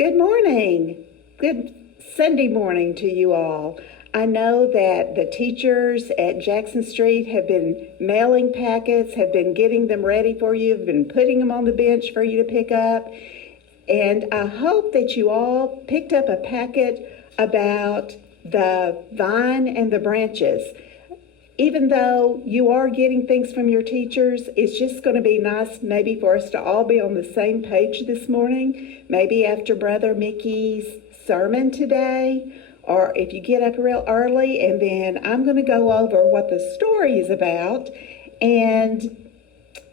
Good morning. Good Sunday morning to you all. I know that the teachers at Jackson Street have been mailing packets, have been getting them ready for you, have been putting them on the bench for you to pick up. And I hope that you all picked up a packet about the vine and the branches. Even though you are getting things from your teachers, it's just going to be nice maybe for us to all be on the same page this morning. Maybe after Brother Mikie's sermon today, or if you get up real early, and then I'm going to go over what the story is about. And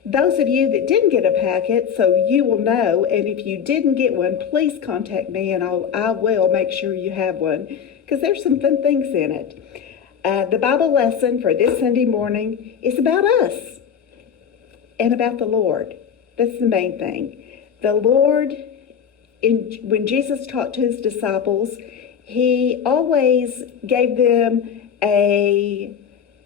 those of you that didn't get a packet, so you will know, and if you didn't get one, please contact me and I will make sure you have one, because there's some fun things in it. The Bible lesson for this Sunday morning is about us and about the Lord. That's the main thing. The Lord, when Jesus talked to his disciples, he always gave them a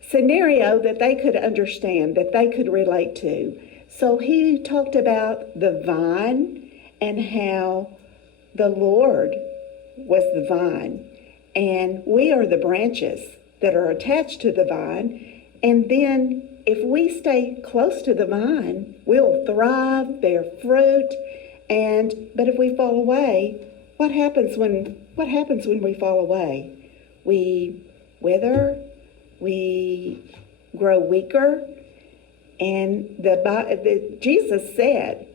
scenario that they could understand, that they could relate to. So he talked about the vine and how the Lord was the vine, and we are the branches that are attached to the vine. And then if we stay close to the vine, we'll thrive, bear fruit. But if we fall away, what happens when we fall away? We wither, we grow weaker. And Jesus said,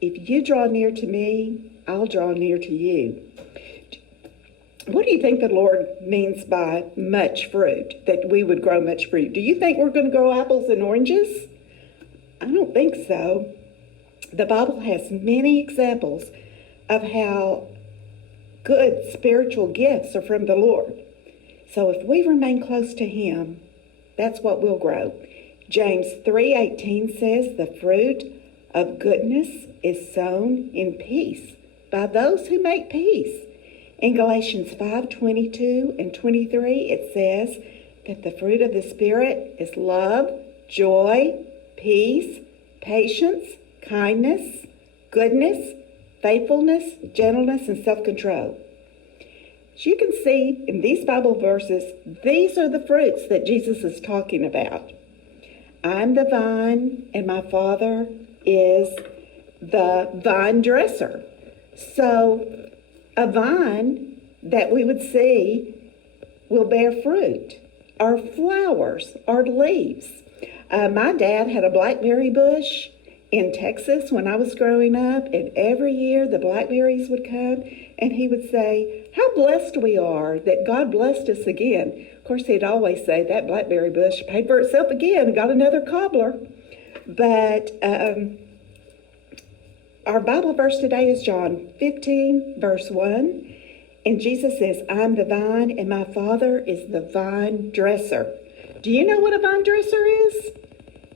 if you draw near to me, I'll draw near to you. What do you think the Lord means by much fruit, that we would grow much fruit? Do you think we're going to grow apples and oranges? I don't think so. The Bible has many examples of how good spiritual gifts are from the Lord. So if we remain close to him, that's what we'll grow. James 3:18 says, the fruit of goodness is sown in peace by those who make peace. In Galatians 5:22 and 23, it says that the fruit of the Spirit is love, joy, peace, patience, kindness, goodness, faithfulness, gentleness, and self-control. As you can see in these Bible verses, these are the fruits that Jesus is talking about. I'm the vine, and my Father is the vine dresser. So a vine that we would see will bear fruit, or flowers, or leaves. My dad had a blackberry bush in Texas when I was growing up, and every year the blackberries would come, and he would say, how blessed we are that God blessed us again. Of course, he'd always say that blackberry bush paid for itself again and got another cobbler. But our Bible verse today is John 15, verse 1. And Jesus says, I'm the vine and my Father is the vine dresser. Do you know what a vine dresser is?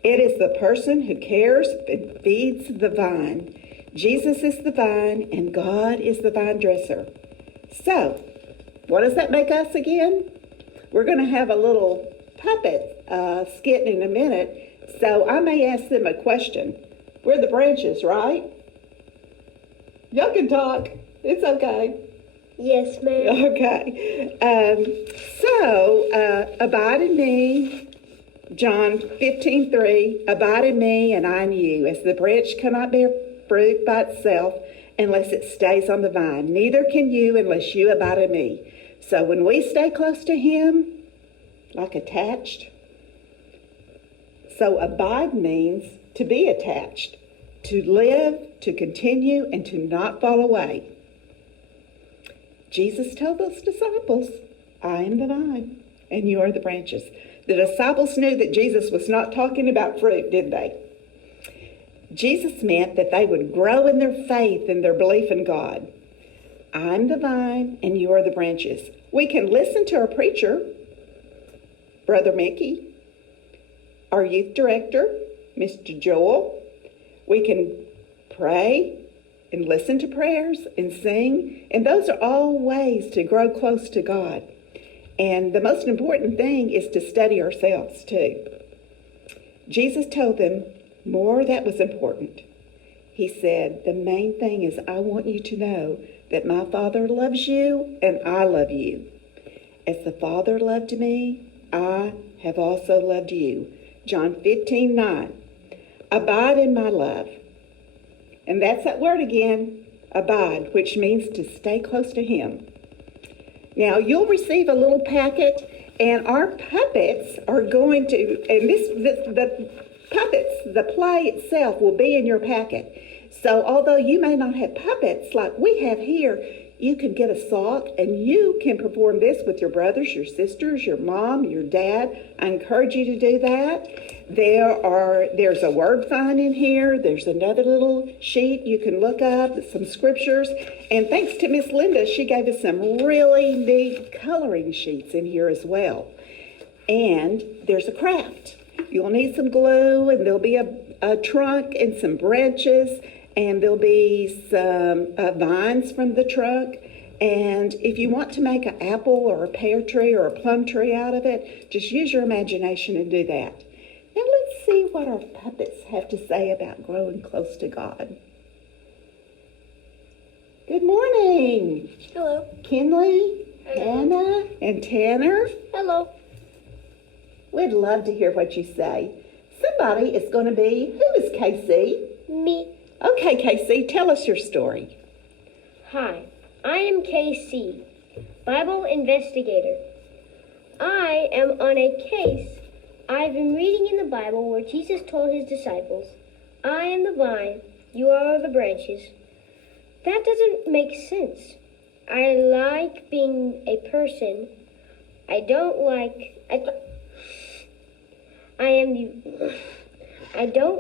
It is the person who cares and feeds the vine. Jesus is the vine and God is the vine dresser. So, what does that make us again? We're going to have a little puppet skit in a minute. So I may ask them a question. We're the branches, right? Y'all can talk. It's okay. Yes, ma'am. Okay. Abide in me. John 15:3. Abide in me and I in you. As the branch cannot bear fruit by itself unless it stays on the vine, neither can you unless you abide in me. So when we stay close to him, like attached. So abide means to be attached, to live, to continue, and to not fall away. Jesus told those disciples, I am the vine, and you are the branches. The disciples knew that Jesus was not talking about fruit, did they? Jesus meant that they would grow in their faith and their belief in God. I'm the vine, and you are the branches. We can listen to our preacher, Brother Mikie, our youth director, Mr. Joel. We can pray and listen to prayers and sing. And those are all ways to grow close to God. And the most important thing is to study ourselves too. Jesus told them more that was important. He said, the main thing is I want you to know that my Father loves you and I love you. As the Father loved me, I have also loved you. John 15:9. Abide in my love. And that's that word again, abide, which means to stay close to him. Now, you'll receive a little packet, and our puppets are going to, and the puppets, the play itself will be in your packet. So although you may not have puppets like we have here, you can get a sock and you can perform this with your brothers, your sisters, your mom, your dad. I encourage you to do that. There's a word find in here. There's another little sheet you can look up, some scriptures. And thanks to Miss Linda, she gave us some really neat coloring sheets in here as well. And there's a craft. You'll need some glue, and there'll be a trunk and some branches, and there'll be some vines from the trunk. And if you want to make an apple or a pear tree or a plum tree out of it, just use your imagination and do that. Now let's see what our puppets have to say about growing close to God. Good morning. Hello. Kinley, Hello. Hannah, and Tanner. Hello. We'd love to hear what you say. Somebody is going to be, who is Casey? Me. Okay, Casey, tell us your story. Hi, I am KC, Bible investigator. I am on a case. I've been reading in the Bible where Jesus told his disciples, I am the vine, you are the branches. That doesn't make sense. I like being a person. I don't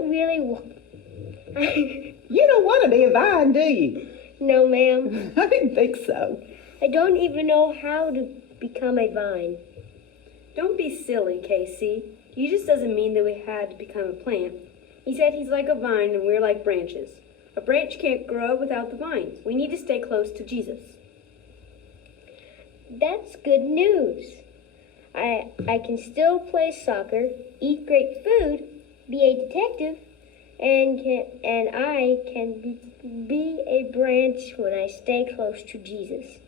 really want... You don't want to be a vine, do you? No, ma'am. I didn't think so. I don't even know how to become a vine. Don't be silly, Casey. Jesus doesn't mean that we had to become a plant. He said he's like a vine and we're like branches. A branch can't grow without the vine. We need to stay close to Jesus. That's good news. I can still play soccer, eat great food, be a detective, and I can be a branch when I stay close to Jesus.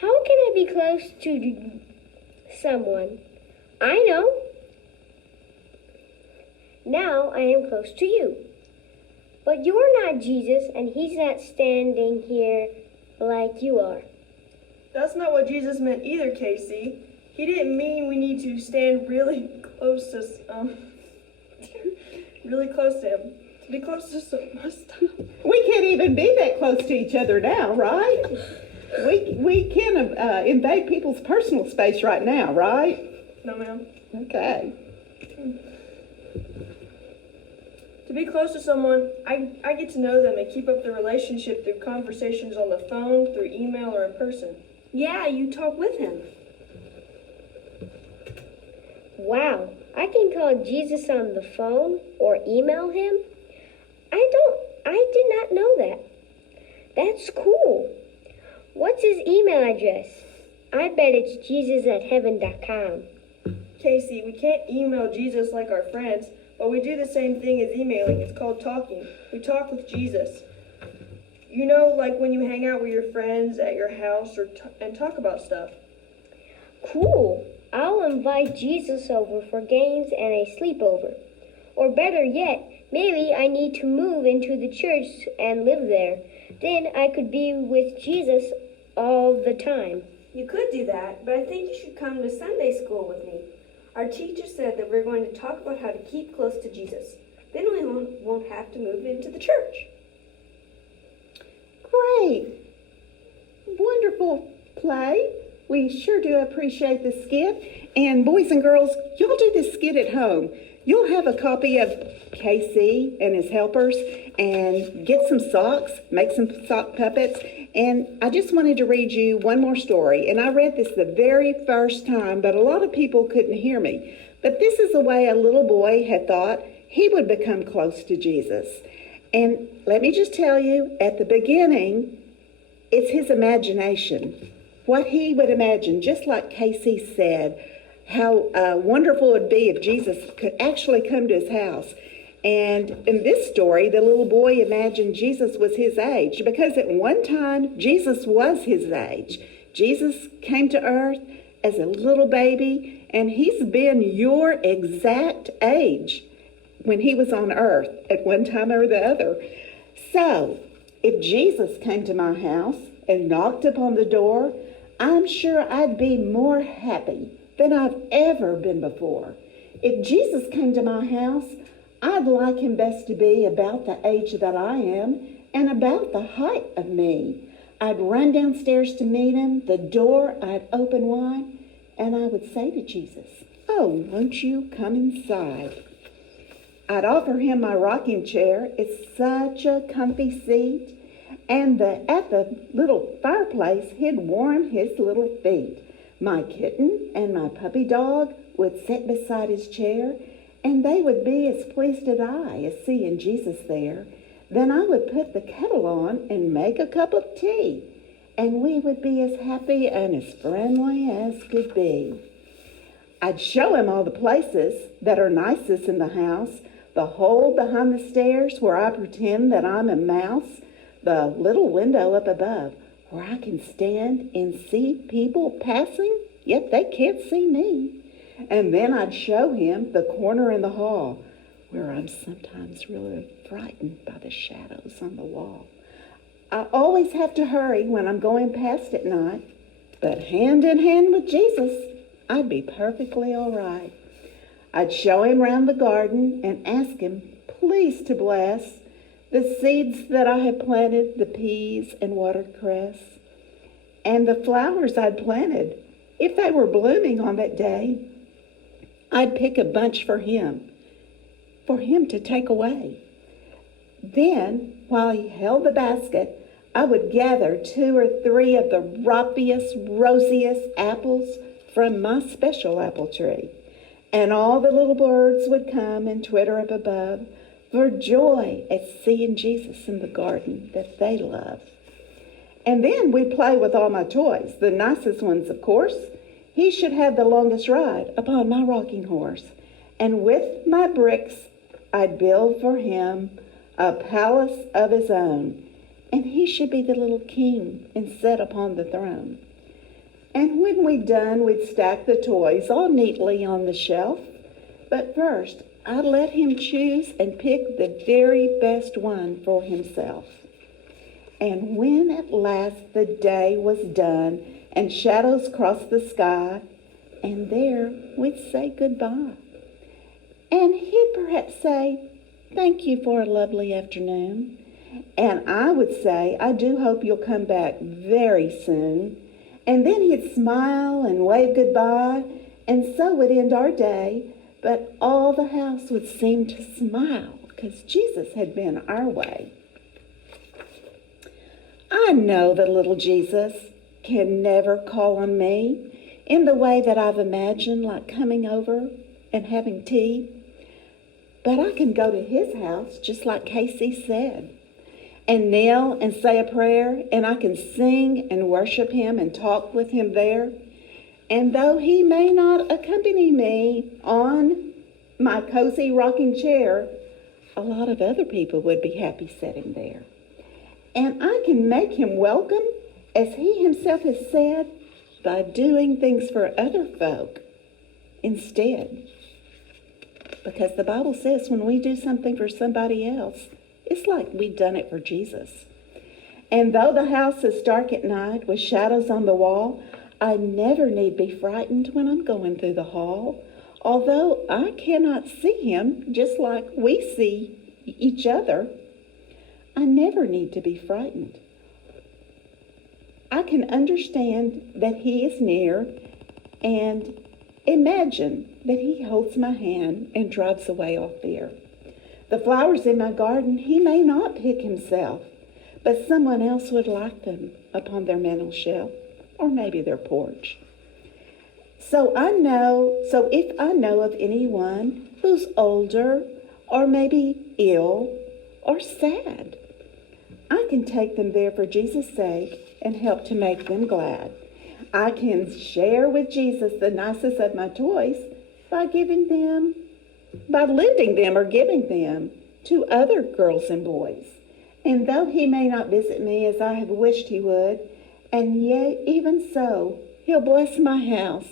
How can I be close to someone? I know. Now I am close to you. But you're not Jesus, and he's not standing here like you are. That's not what Jesus meant either, Casey. He didn't mean we need to stand really close to him. To be close to someone. We can't even be that close to each other now, right? We can invade people's personal space right now, right? No, ma'am. Okay. To be close to someone, I get to know them and keep up the relationship through conversations on the phone, through email, or in person. Yeah, you talk with him. Wow, I can call Jesus on the phone or email him? I did not know that. That's cool. What's his email address? I bet it's jesus@heaven.com. Casey, we can't email Jesus like our friends, but we do the same thing as emailing. It's called talking. We talk with Jesus. You know, like when you hang out with your friends at your house and talk about stuff. Cool. I'll invite Jesus over for games and a sleepover. Or better yet, maybe I need to move into the church and live there. Then I could be with Jesus all the time. You could do that, but I think you should come to Sunday school with me. Our teacher said that we're going to talk about how to keep close to Jesus. Then we won't have to move into the church. Great. Wonderful play. We sure do appreciate the skit. And boys and girls, y'all do this skit at home. You'll have a copy of KC and his helpers and get some socks, make some sock puppets. And I just wanted to read you one more story. And I read this the very first time, but a lot of people couldn't hear me. But this is the way a little boy had thought he would become close to Jesus. And let me just tell you, at the beginning, it's his imagination. What he would imagine, just like Casey said, how wonderful it would be if Jesus could actually come to his house. And in this story, the little boy imagined Jesus was his age because at one time, Jesus was his age. Jesus came to earth as a little baby, and he's been your exact age when he was on earth at one time or the other. So, if Jesus came to my house and knocked upon the door, I'm sure I'd be more happy than I've ever been before. If Jesus came to my house, I'd like him best to be about the age that I am and about the height of me. I'd run downstairs to meet him, the door I'd open wide, and I would say to Jesus, "Oh, won't you come inside?" I'd offer him my rocking chair. It's such a comfy seat. And at the little fireplace, he'd warm his little feet. My kitten and my puppy dog would sit beside his chair, and they would be as pleased as I as seeing Jesus there. Then I would put the kettle on and make a cup of tea, and we would be as happy and as friendly as could be. I'd show him all the places that are nicest in the house, the hole behind the stairs where I pretend that I'm a mouse, the little window up above where I can stand and see people passing, yet they can't see me. And then I'd show him the corner in the hall where I'm sometimes really frightened by the shadows on the wall. I always have to hurry when I'm going past at night, but hand in hand with Jesus, I'd be perfectly all right. I'd show him round the garden and ask him, please to bless the seeds that I had planted, the peas and watercress, and the flowers I'd planted. If they were blooming on that day, I'd pick a bunch for him to take away. Then, while he held the basket, I would gather 2 or 3 of the roppiest, rosiest apples from my special apple tree. And all the little birds would come and twitter up above for joy at seeing Jesus in the garden that they love. And then we'd play with all my toys, the nicest ones, of course. He should have the longest ride upon my rocking horse. And with my bricks, I'd build for him a palace of his own. And he should be the little king and sit upon the throne. And when we'd done, we'd stack the toys all neatly on the shelf. But first, I'd let him choose and pick the very best one for himself. And when at last the day was done and shadows crossed the sky, and there we'd say goodbye. And he'd perhaps say, thank you for a lovely afternoon. And I would say, I do hope you'll come back very soon. And then he'd smile and wave goodbye, and so would end our day. But all the house would seem to smile because Jesus had been our way. I know that little Jesus can never call on me in the way that I've imagined, like coming over and having tea. But I can go to his house, just like Casey said, and kneel and say a prayer, and I can sing and worship him and talk with him there. And though he may not accompany me on my cozy rocking chair, a lot of other people would be happy sitting there. And I can make him welcome, as he himself has said, by doing things for other folk instead. Because the Bible says when we do something for somebody else, it's like we've done it for Jesus. And though the house is dark at night with shadows on the wall, I never need be frightened when I'm going through the hall. Although I cannot see him just like we see each other, I never need to be frightened. I can understand that he is near and imagine that he holds my hand and drives away all fear. The flowers in my garden he may not pick himself, but someone else would like them upon their mantel shelf or maybe their porch. So if I know of anyone who's older or maybe ill or sad, I can take them there for Jesus' sake and help to make them glad. I can share with Jesus the nicest of my toys by giving them by lending them or giving them to other girls and boys. And though he may not visit me as I have wished he would, and yet even so, he'll bless my house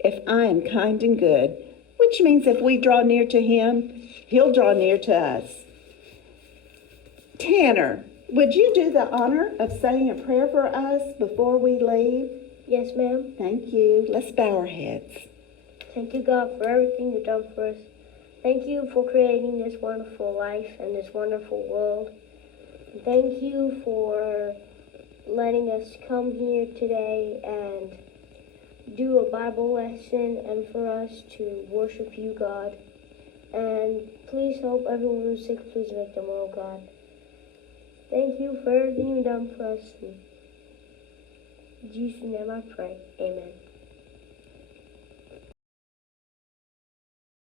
if I am kind and good, which means if we draw near to him, he'll draw near to us. Tanner, would you do the honor of saying a prayer for us before we leave? Yes, ma'am. Thank you. Let's bow our heads. Thank you, God, for everything you've done for us. Thank you for creating this wonderful life and this wonderful world. Thank you for letting us come here today and do a Bible lesson and for us to worship you, God. And please help everyone who's sick. Please make them well, God. Thank you for everything you've done for us. In Jesus' name I pray. Amen.